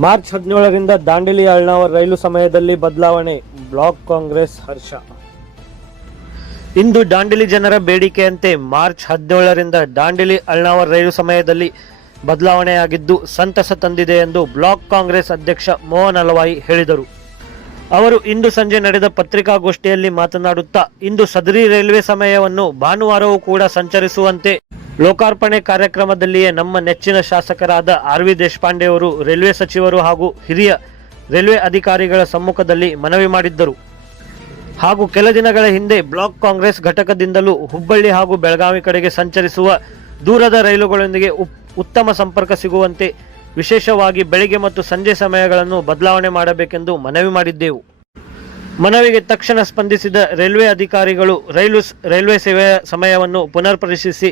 March 17ರಿಂದ Dandeli Alnavar ರೈಲು ಸಮಯದಲ್ಲಿ ಬದಲಾವಣೆ, block Congress ಹರ್ಷ. ಇಂದು ದಾಂಡೇಲಿ ಜನರ ಬೇಡಿಕೆಯಂತೆ ಮಾರ್ಚ್ 17ರಿಂದ ದಾಂಡೇಲಿ ಅಳ್ನಾವರ ರೈಲು ಸಮಯದಲ್ಲಿ ಬದಲಾವಣೆಯಾಗಿದ್ದು ಸಂತಸ ತಂದಿದೆ ಎಂದು ಬ್ಲಾಕ್ ಕಾಂಗ್ರೆಸ್ ಅಧ್ಯಕ್ಷ ಮೋಹನ್ ಅಲವಾಯಿ ಹೇಳಿದರು. ಅವರು ಇಂದು ಸಂಜೆ ನಡೆದ ಪತ್ರಿಕಾಗೋಷ್ಠಿಯಲ್ಲಿ ಮಾತನಾಡುತ್ತಾ, ಇಂದು ಸದರಿ ರೈಲ್ವೆ ಸಮಯವನ್ನು ಭಾನುವಾರವೂ ಕೂಡ ಸಂಚರಿಸುವಂತೆ ಲೋಕಾರ್ಪಣೆ ಕಾರ್ಯಕ್ರಮದಲ್ಲಿಯೇ ನಮ್ಮ ನೆಚ್ಚಿನ ಶಾಸಕರಾದ ಆರ್.ವಿ. ದೇಶಪಾಂಡೆ ಅವರು ರೈಲ್ವೆ ಸಚಿವರು ಹಾಗೂ ಹಿರಿಯ ರೈಲ್ವೆ ಅಧಿಕಾರಿಗಳ ಸಮ್ಮುಖದಲ್ಲಿ ಮನವಿ ಮಾಡಿದ್ದರು. ಹಾಗೂ ಕೆಲ ದಿನಗಳ ಹಿಂದೆ ಬ್ಲಾಕ್ ಕಾಂಗ್ರೆಸ್ ಘಟಕದಿಂದಲೂ ಹುಬ್ಬಳ್ಳಿ ಹಾಗೂ ಬೆಳಗಾವಿ ಕಡೆಗೆ ಸಂಚರಿಸುವ ದೂರದ ರೈಲುಗಳೊಂದಿಗೆ ಉತ್ತಮ ಸಂಪರ್ಕ ಸಿಗುವಂತೆ ವಿಶೇಷವಾಗಿ ಬೆಳಿಗ್ಗೆ ಮತ್ತು ಸಂಜೆ ಸಮಯಗಳನ್ನು ಬದಲಾವಣೆ ಮಾಡಬೇಕೆಂದು ಮನವಿ ಮಾಡಿದ್ದೆವು. ಮನವಿಗೆ ತಕ್ಷಣ ಸ್ಪಂದಿಸಿದ ರೈಲ್ವೆ ಅಧಿಕಾರಿಗಳು ರೈಲ್ವೆ ಸೇವೆಯ ಸಮಯವನ್ನು ಪುನರ್ ಪರಿಶೀಲಿಸಿ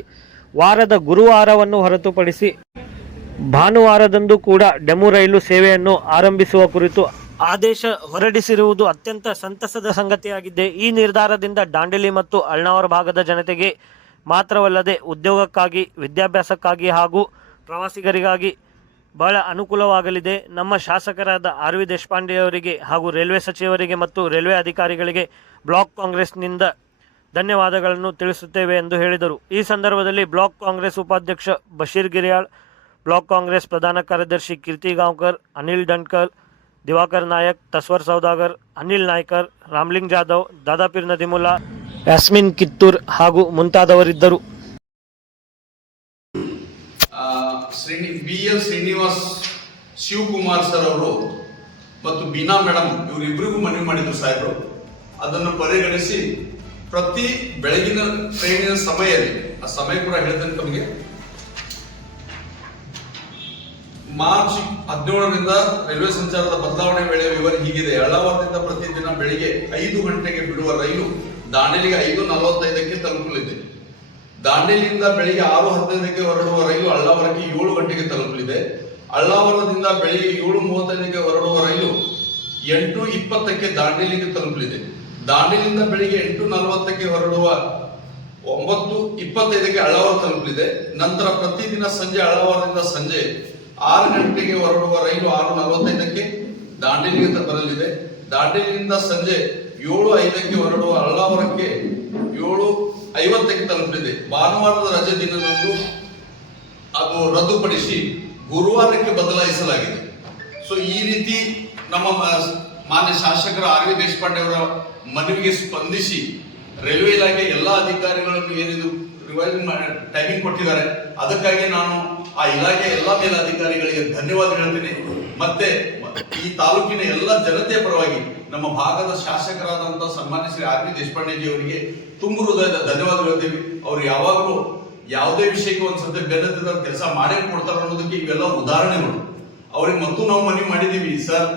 ವಾರದ ಗುರುವಾರವನ್ನು ಹೊರತುಪಡಿಸಿ ಭಾನುವಾರದಂದು ಕೂಡ ಡೆಮು ರೈಲು ಸೇವೆಯನ್ನು ಆರಂಭಿಸುವ ಕುರಿತು ಆದೇಶ ಹೊರಡಿಸಿರುವುದು ಅತ್ಯಂತ ಸಂತಸದ ಸಂಗತಿಯಾಗಿದೆ. ಈ ನಿರ್ಧಾರದಿಂದ ದಾಂಡೇಲಿ ಮತ್ತು ಅಳ್ನಾವರ ಭಾಗದ ಜನತೆಗೆ ಮಾತ್ರವಲ್ಲದೆ ಉದ್ಯೋಗಕ್ಕಾಗಿ, ವಿದ್ಯಾಭ್ಯಾಸಕ್ಕಾಗಿ ಹಾಗೂ ಪ್ರವಾಸಿಗರಿಗಾಗಿ ಬಹಳ ಅನುಕೂಲವಾಗಲಿದೆ. ನಮ್ಮ ಶಾಸಕರಾದ ಆರ್.ವಿ. ದೇಶಪಾಂಡೆಯವರಿಗೆ ಹಾಗೂ ರೈಲ್ವೆ ಸಚಿವರಿಗೆ ಮತ್ತು ರೈಲ್ವೆ ಅಧಿಕಾರಿಗಳಿಗೆ ಬ್ಲಾಕ್ ಕಾಂಗ್ರೆಸ್ನಿಂದ ಧನ್ಯವಾದಗಳನ್ನು ತಿಳಿಸುತ್ತೇವೆ ಎಂದು ಹೇಳಿದರು. ಈ ಸಂದರ್ಭದಲ್ಲಿ ಬ್ಲಾಕ್ ಕಾಂಗ್ರೆಸ್ ಉಪಾಧ್ಯಕ್ಷ ಬಶೀರ್ ಗಿರಿಯಾಳ್, ಬ್ಲಾಕ್ ಕಾಂಗ್ರೆಸ್ ಪ್ರಧಾನ ಕಾರ್ಯದರ್ಶಿ ಕೀರ್ತಿ ಗಾಂವ್ಕರ್, ಅನಿಲ್ ದಂಡ್ಕಲ್, ದಿವಾಕರ್ ನಾಯಕ್, ತಸ್ವರ್ ಸೌದಾಗರ್, ಅನಿಲ್ ನಾಯ್ಕರ್, ರಾಮ್ಲಿಂಗ್ ಜಾಧವ್, ದಾದಾಪೀರ್ ನದಿಮುಲ್ಲಾ, ಯಾಸ್ಮಿನ್ ಕಿತ್ತೂರ್ ಹಾಗೂ ಮುಂತಾದವರಿದ್ದರು. ಬಿ.ಎಲ್. ಶ್ರೀನಿವಾಸ್ ಶಿವಕುಮಾರ್ ಸರ್ ಅವರು ಮತ್ತು ಬೀನಾ ಮೇಡಮ್ ಇವರಿಬ್ಬರಿಗೂ ಮನವಿ ಮಾಡಿದ್ರು ಸಾಹೇಬರು. ಅದನ್ನು ಪರಿಗಣಿಸಿ ಪ್ರತಿ ಬೆಳಗಿನ ಟ್ರೈನಿನ ಸಮಯದಲ್ಲಿ, ಆ ಸಮಯ ಕೂಡ ಹೇಳ್ತೇನೆ ತಮಗೆ, ಮಾರ್ಚ್ 17ರಿಂದ ರೈಲ್ವೆ ಸಂಚಾರದ ಬದಲಾವಣೆ ವೇಳೆ ವಿವರ ಹೀಗಿದೆ. ಅಳ್ನಾವರದಿಂದ ಪ್ರತಿದಿನ ಬೆಳಿಗ್ಗೆ 5 ಗಂಟೆಗೆ ಬಿಡುವ ರೈಲು ದಾಂಡೇಲಿಗೆ 5:45ಕ್ಕೆ ತಲುಪಲಿದೆ. ದಾಂಡೇಲಿಯಿಂದ ಬೆಳಿಗ್ಗೆ 6:15ಕ್ಕೆ ಹೊರಡುವ ರೈಲು ಅಳ್ನಾವರಕ್ಕೆ 7 ಗಂಟೆಗೆ ತಲುಪಲಿದೆ. ಅಳ್ನಾವರದಿಂದ ಬೆಳಿಗ್ಗೆ 7:35ಕ್ಕೆ ಹೊರಡುವ ರೈಲು 8:20ಕ್ಕೆ ದಾಂಡೇಲಿಗೆ ತಲುಪಲಿದೆ. ದಾಂಡೇಲಿಯಿಂದ ಬೆಳಿಗ್ಗೆ 8:40ಕ್ಕೆ ಹೊರಡುವ 9:25ಕ್ಕೆ ಅಳ್ನಾವರ ತಲುಪಲಿದೆ. ನಂತರ ಪ್ರತಿದಿನ ಸಂಜೆ ಅಳ್ನಾವರದಿಂದ ಸಂಜೆ 6 ಗಂಟೆಗೆ ಹೊರಡುವ ರೈಲು 6:45ಕ್ಕೆ ದಾಂಡೇಲಿಗೆ ಬರಲಿದೆ. ದಾಂಡೇಲಿಯಿಂದ ಸಂಜೆ 7:05ಕ್ಕೆ ಹೊರಡುವ ಅಳ್ನಾವರಕ್ಕೆ 7:50ಕ್ಕೆ ತಲುಪಲಿದೆ. ಭಾನುವಾರದ ರಜೆ ದಿನದಂದು ಅದು ರದ್ದುಪಡಿಸಿ ಗುರುವಾರಕ್ಕೆ ಬದಲಾಯಿಸಲಾಗಿದೆ. ಸೊ ಈ ರೀತಿ ನಮ್ಮ ಮಾನ್ಯ ಶಾಸಕರ ಆರ್.ವಿ. ದೇಶಪಾಂಡೆ ಅವರ ಮನವಿಗೆ ಸ್ಪಂದಿಸಿ ರೈಲ್ವೆ ಇಲಾಖೆ ಎಲ್ಲಾ ಅಧಿಕಾರಿಗಳನ್ನು ಏನಿದು ಟೈಮಿಂಗ್ ಕೊಟ್ಟಿದ್ದಾರೆ, ಅದಕ್ಕಾಗಿ ನಾನು ಆ ಇಲಾಖೆ ಎಲ್ಲಾ ಮೇಲಧಿಕಾರಿಗಳಿಗೆ ಧನ್ಯವಾದ ಹೇಳ್ತೀನಿ. ಮತ್ತೆ ಈ ತಾಲೂಕಿನ ಎಲ್ಲ ಜನತೆಯ ಪರವಾಗಿ ನಮ್ಮ ಭಾಗದ ಶಾಸಕರಾದಂತಹ ಸನ್ಮಾನ್ಯ ಶ್ರೀ ಆರ್.ವಿ. ದೇಶಪಾಂಡೆಜಿ ಅವರಿಗೆ ತುಂಬ ಹೃದಯದ ಧನ್ಯವಾದ ಹೇಳ್ತೀವಿ. ಅವ್ರು ಯಾವಾಗಲೂ ಯಾವುದೇ ವಿಷಯಕ್ಕೆ ಒಂದ್ಸತಿ ಬೆನ್ನತ್ತಿದ ಕೆಲಸ ಮಾಡೇ ಕೊಡ್ತಾರೆ ಅನ್ನೋದಕ್ಕೆ ಇವೆಲ್ಲ ಉದಾಹರಣೆಗಳು. ಅವ್ರಿಗೆ ಮತ್ತು ನಾವು ಮನವಿ ಮಾಡಿದೀವಿ, ಸರ್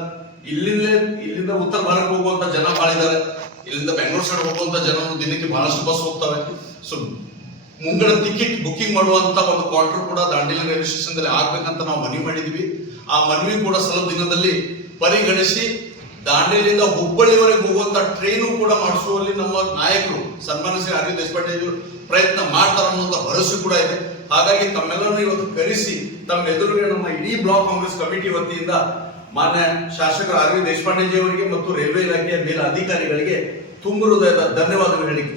ಇಲ್ಲಿಂದ ಉತ್ತರ ಭಾರತಕ್ಕೆ ಹೋಗುವಂತ ಜನ ಬಹಳ ಇದ್ದಾರೆ, ಇಲ್ಲಿಂದ ಬೆಂಗಳೂರು ಸೈಡ್ ಹೋಗುವಂತ ಜನ ದಿನಕ್ಕೆ ಬಹಳಷ್ಟು ಬಸ್ ಹೋಗ್ತವೆ. ಸೊ ಮುಂಗಡ ಟಿಕೆಟ್ ಬುಕಿಂಗ್ ಮಾಡುವಂತ ಒಂದು ಕ್ವಾರ್ಟರ್ ಕೂಡ ದಾಂಡೇಲಿ ರೈಲ್ವೆ ಸ್ಟೇಷನ್ ದಲ್ಲಿ ಆಗ್ಬೇಕಂತ ನಾವು ಮನವಿ ಮಾಡಿದ್ವಿ. ಆ ಮನವಿ ಕೂಡ ಸ್ವಲ್ಪ ದಿನದಲ್ಲಿ ಪರಿಗಣಿಸಿ ದಾಂಡೇಲಿಯಿಂದ ಹುಬ್ಬಳ್ಳಿವರೆಗೆ ಹೋಗುವಂತ ಟ್ರೈನು ಕೂಡ ಮಾಡಿಸುವಲ್ಲಿ ನಮ್ಮ ನಾಯಕರು ಸನ್ಮಾನ್ಯ ಶ್ರೀ ಆರ್.ವಿ. ದೇಶಪಾಂಡೆ ಪ್ರಯತ್ನ ಮಾಡ್ತಾರೆ ಅನ್ನುವಂತ ಭರವಸೆ ಕೂಡ ಇದೆ. ಹಾಗಾಗಿ ತಮ್ಮೆಲ್ಲರನ್ನು ಇವತ್ತು ಕರೆಸಿ ತಮ್ಮ ಎದುರಿಗೆ ನಮ್ಮ ಇಡೀ ಬ್ಲಾಕ್ ಕಾಂಗ್ರೆಸ್ ಕಮಿಟಿ ವತಿಯಿಂದ ಮಾನ್ಯ ಶಾಸಕರು ಆರ್.ವಿ. ದೇಶಪಾಂಡೆಜಿ ಅವರಿಗೆ ಮತ್ತು ರೈಲ್ವೆ ಇಲಾಖೆಯ ಮೇಲ ಅಧಿಕಾರಿಗಳಿಗೆ ತುಂಬ ಹೃದಯದ ಧನ್ಯವಾದಗಳು ಹೇಳಿಕ್ಕೆ